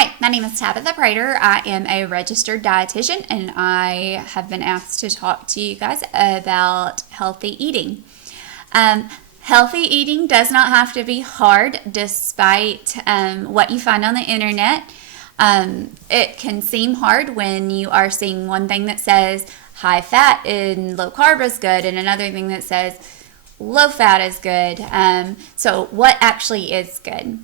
Hi, my name is Tabitha Prater. I am a registered dietitian and I have been asked to talk to you guys about healthy eating. Healthy eating does not have to be hard despite what you find on the internet. It can seem hard when you are seeing one thing that says high fat and low carb is good and another thing that says low fat is good. So what actually is good?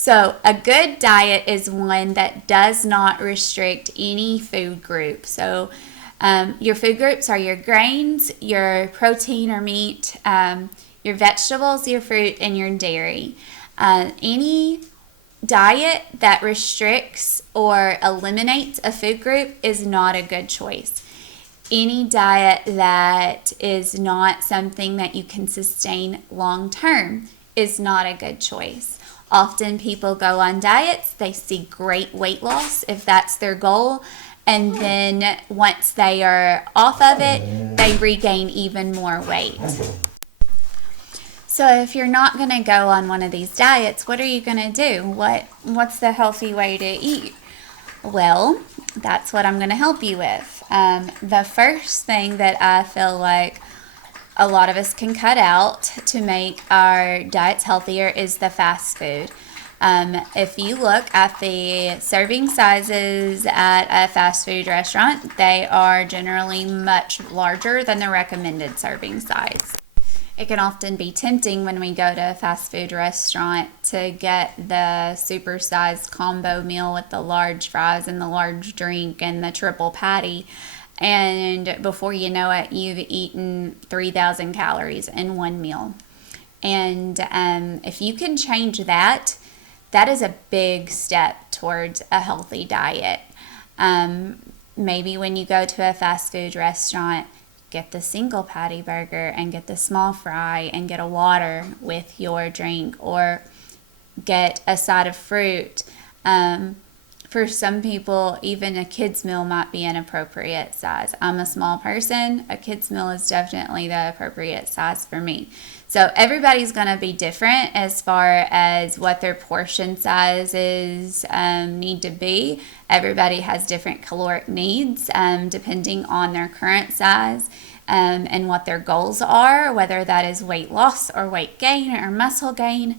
So, a good diet is one that does not restrict any food group. So, your food groups are your grains, your protein or meat, your vegetables, your fruit, and your dairy. Any diet that restricts or eliminates a food group is not a good choice. Any diet that is not something that you can sustain long term is not a good choice. Often people go on diets, they see great weight loss if that's their goal, and then once they are off of it, they regain even more weight. So if you're not going to go on one of these diets, what are you going to do? What's the healthy way to eat? Well, that's what I'm going to help you with. The first thing that I feel like a lot of us can cut out to make our diets healthier is the fast food. If you look at the serving sizes at a fast food restaurant, they are generally much larger than the recommended serving size. It can often be tempting when we go to a fast food restaurant to get the supersized combo meal with the large fries and the large drink and the triple patty. And before you know it, you've eaten 3,000 calories in one meal. And if you can change that, that is a big step towards a healthy diet. Maybe when you go to a fast food restaurant, get the single patty burger and get the small fry and get a water with your drink, or get a side of fruit. For some people, even a kid's meal might be an appropriate size. I'm a small person. A kid's meal is definitely the appropriate size for me. So everybody's going to be different as far as what their portion sizes need to be. Everybody has different caloric needs depending on their current size and what their goals are, whether that is weight loss or weight gain or muscle gain.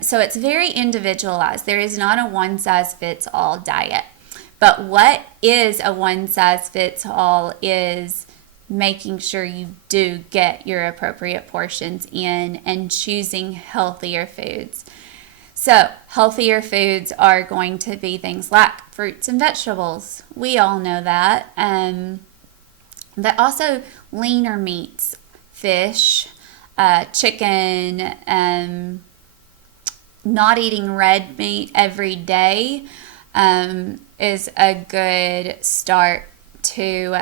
So it's very individualized. There is not a one-size-fits-all diet. But what is a one-size-fits-all is making sure you do get your appropriate portions in and choosing healthier foods. So healthier foods are going to be things like fruits and vegetables. We all know that. But also leaner meats, fish, chicken, not eating red meat every day is a good start to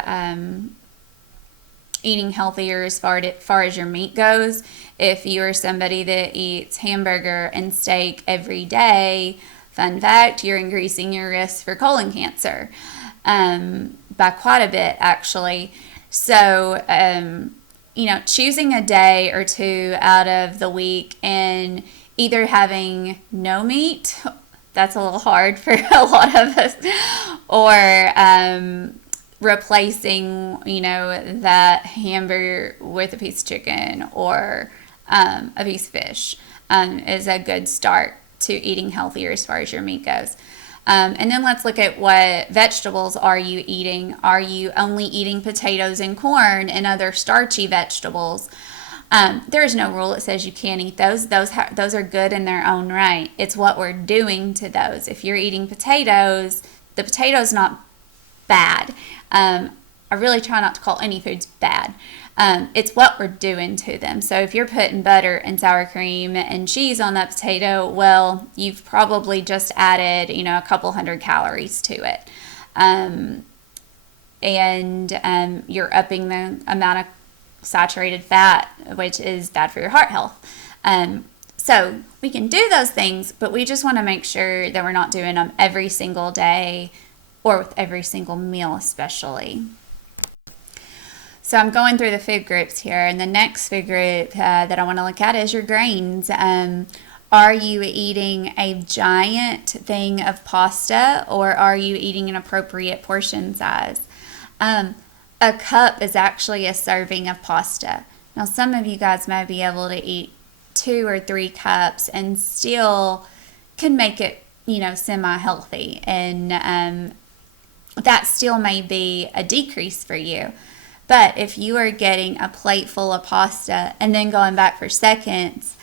eating healthier as far as your meat goes. If you are somebody that eats hamburger and steak every day, fun fact, you're increasing your risk for colon cancer by quite a bit, actually. So, choosing a day or two out of the week and either having no meat, that's a little hard for a lot of us, or replacing, that hamburger with a piece of chicken or a piece of fish is a good start to eating healthier as far as your meat goes. And then let's look at what vegetables are you eating. Are you only eating potatoes and corn and other starchy vegetables? There is no rule that says you can't eat those. Those are good in their own right. It's what we're doing to those. If you're eating potatoes, the potato's not bad. I really try not to call any foods bad. It's what we're doing to them. So if you're putting butter and sour cream and cheese on that potato, well, you've probably just added, a couple hundred calories to it. And you're upping the amount of saturated fat, which is bad for your heart health. So we can do those things, but we just want to make sure that we're not doing them every single day or with every single meal especially. So I'm going through the food groups here, and the next food group that I want to look at is your grains. Are you eating a giant thing of pasta, or are you eating an appropriate portion size? A cup is actually a serving of pasta. Now, some of you guys may be able to eat 2 or 3 cups and still can make it, semi healthy. And that still may be a decrease for you. But if you are getting a plate full of pasta and then going back for seconds,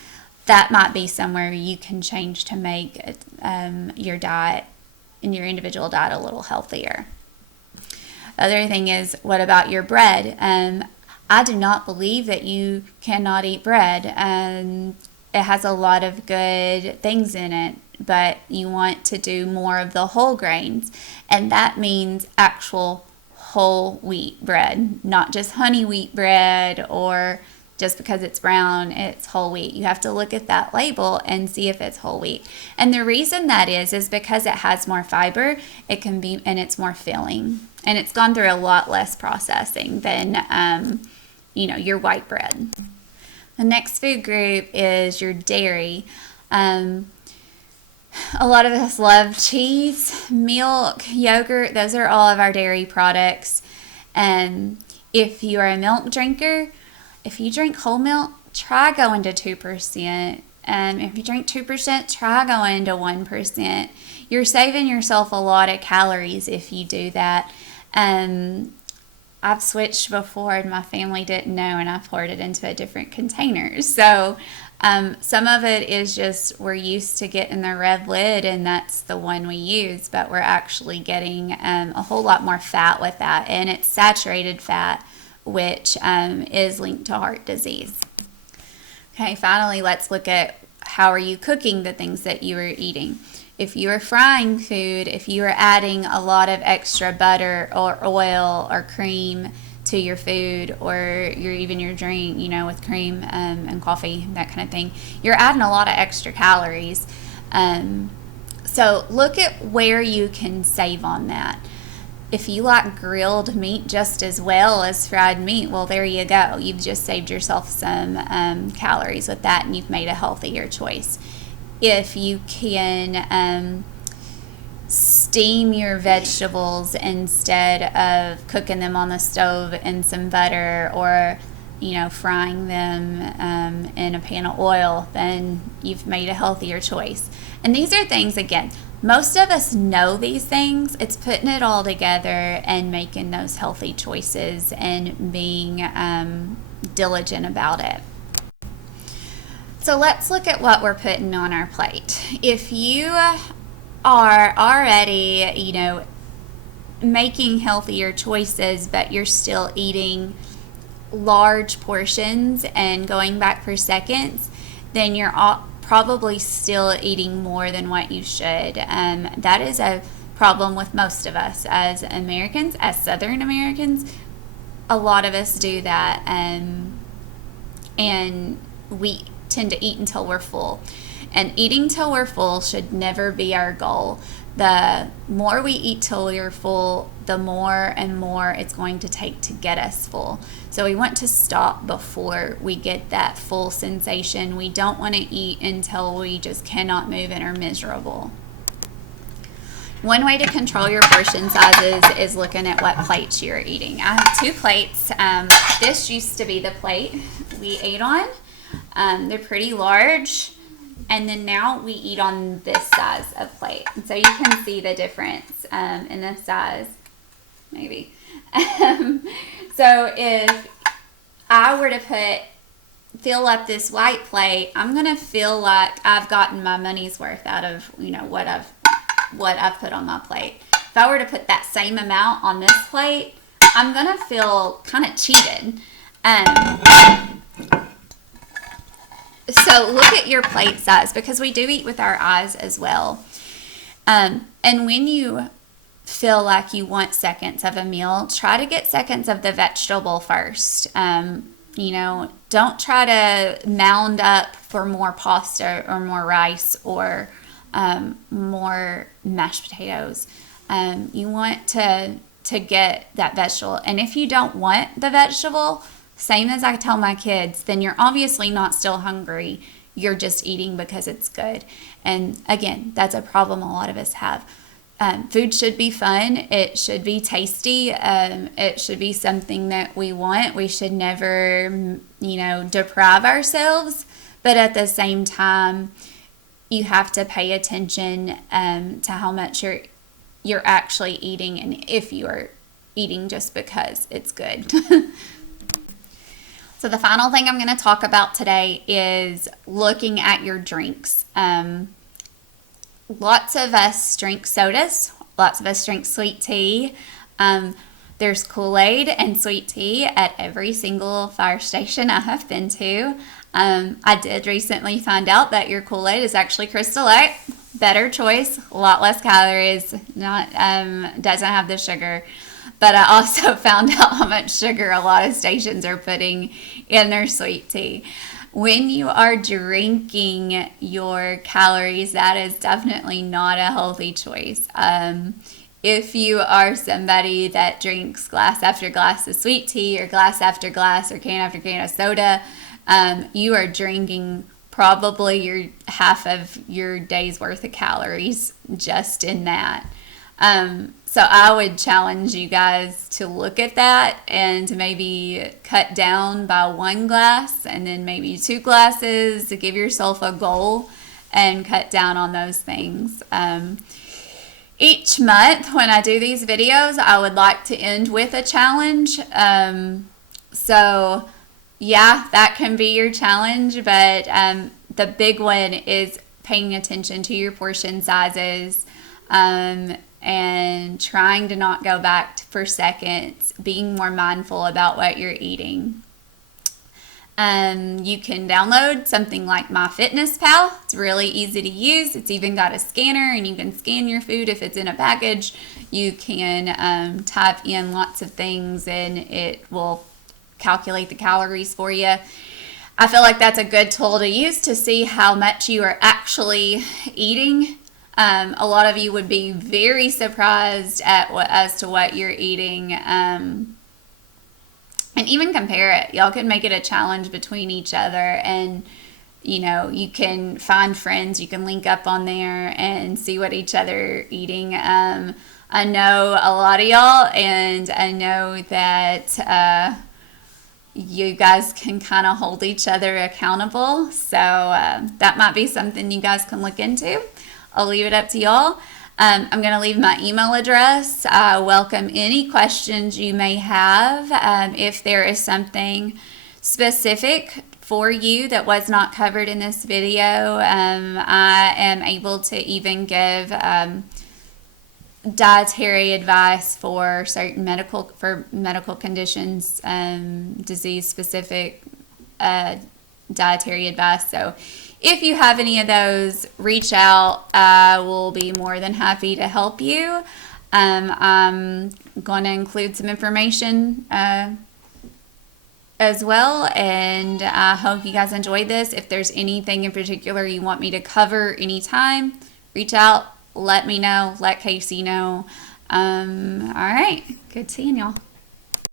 that might be somewhere you can change to make your diet and your individual diet a little healthier. The other thing is, what about your bread? I do not believe that you cannot eat bread. It has a lot of good things in it, but you want to do more of the whole grains, and that means actual whole wheat bread, not just honey wheat bread, or just because it's brown, it's whole wheat. You have to look at that label and see if it's whole wheat. And the reason that is because it has more fiber, and it's more filling. And it's gone through a lot less processing than, your white bread. The next food group is your dairy. A lot of us love cheese, milk, yogurt. Those are all of our dairy products. And if you are a milk drinker, if you drink whole milk, try going to 2%. If you drink 2%, try going to 1%. You're saving yourself a lot of calories if you do that. I've switched before and my family didn't know, and I poured it into a different container. So some of it is just we're used to getting the red lid, and that's the one we use, but we're actually getting a whole lot more fat with that, and it's saturated fat, which is linked to heart disease. Okay, finally, let's look at how are you cooking the things that you are eating. If you are frying food, if you are adding a lot of extra butter or oil or cream to your food, or your drink, with cream and coffee, that kind of thing, you're adding a lot of extra calories. So look at where you can save on that. If you like grilled meat just as well as fried meat, well, there you go. You've just saved yourself some calories with that, and you've made a healthier choice. If you can steam your vegetables instead of cooking them on the stove in some butter, or frying them in a pan of oil, then you've made a healthier choice. And these are things, again, most of us know these things. It's putting it all together and making those healthy choices and being diligent about it. So let's look at what we're putting on our plate. If you are already, making healthier choices, but you're still eating large portions and going back for seconds, then you're probably still eating more than what you should. That is a problem with most of us as Americans, as Southern Americans. A lot of us do that, and we tend to eat until we're full. And eating till we're full should never be our goal. The more we eat till we're full, the more and more it's going to take to get us full. So we want to stop before we get that full sensation. We don't want to eat until we just cannot move and are miserable. One way to control your portion sizes is looking at what plates you're eating. I have 2 plates. This used to be the plate we ate on. They're pretty large. And then now we eat on this size of plate. And so you can see the difference in the size, maybe. So if I were to fill up this white plate, I'm going to feel like I've gotten my money's worth out of, what I've put on my plate. If I were to put that same amount on this plate, I'm going to feel kind of cheated. So look at your plate size, because we do eat with our eyes as well. And when you feel like you want seconds of a meal, try to get seconds of the vegetable first. Don't try to mound up for more pasta or more rice or more mashed potatoes. You want to get that vegetable. And if you don't want the vegetable, same as I tell my kids, then you're obviously not still hungry. you're just eating because it's good. And again, that's a problem a lot of us have. Food should be fun. It should be tasty. It should be something that we want. We should never, deprive ourselves. But at the same time, you have to pay attention to how much you're actually eating, and if you are eating just because it's good. So the final thing I'm going to talk about today is looking at your drinks. Lots of us drink sodas. Lots of us drink sweet tea. There's Kool-Aid and sweet tea at every single fire station I have been to. I did recently find out that your Kool-Aid is actually Crystal Light. Better choice, a lot less calories, not doesn't have the sugar. But I also found out how much sugar a lot of stations are putting in their sweet tea. When you are drinking your calories, that is definitely not a healthy choice. If you are somebody that drinks glass after glass of sweet tea or glass after glass or can after can of soda, you are drinking probably your half of your day's worth of calories just in that. So I would challenge you guys to look at that and to maybe cut down by 1 glass and then maybe 2 glasses, to give yourself a goal and cut down on those things. Each month when I do these videos, I would like to end with a challenge. So yeah, that can be your challenge, but the big one is paying attention to your portion sizes, and trying to not go back for seconds, being more mindful about what you're eating. You can download something like MyFitnessPal. It's really easy to use. It's even got a scanner, and you can scan your food if it's in a package. You can type in lots of things, and it will calculate the calories for you. I feel like that's a good tool to use to see how much you are actually eating. A lot of you would be very surprised as to what you're eating, and even compare it. Y'all can make it a challenge between each other, and you can find friends, you can link up on there and see what each other are eating. I know a lot of y'all, and I know that you guys can kind of hold each other accountable, so that might be something you guys can look into. I'll leave it up to y'all. I'm going to leave my email address. I welcome any questions you may have. If there is something specific for you that was not covered in this video, I am able to even give dietary advice for certain medical conditions, disease specific dietary advice. So if you have any of those, reach out. I will be more than happy to help you. I'm going to include some information as well, and I hope you guys enjoyed this. If there's anything in particular you want me to cover anytime, reach out, let me know, let Casey know. All right, good seeing y'all.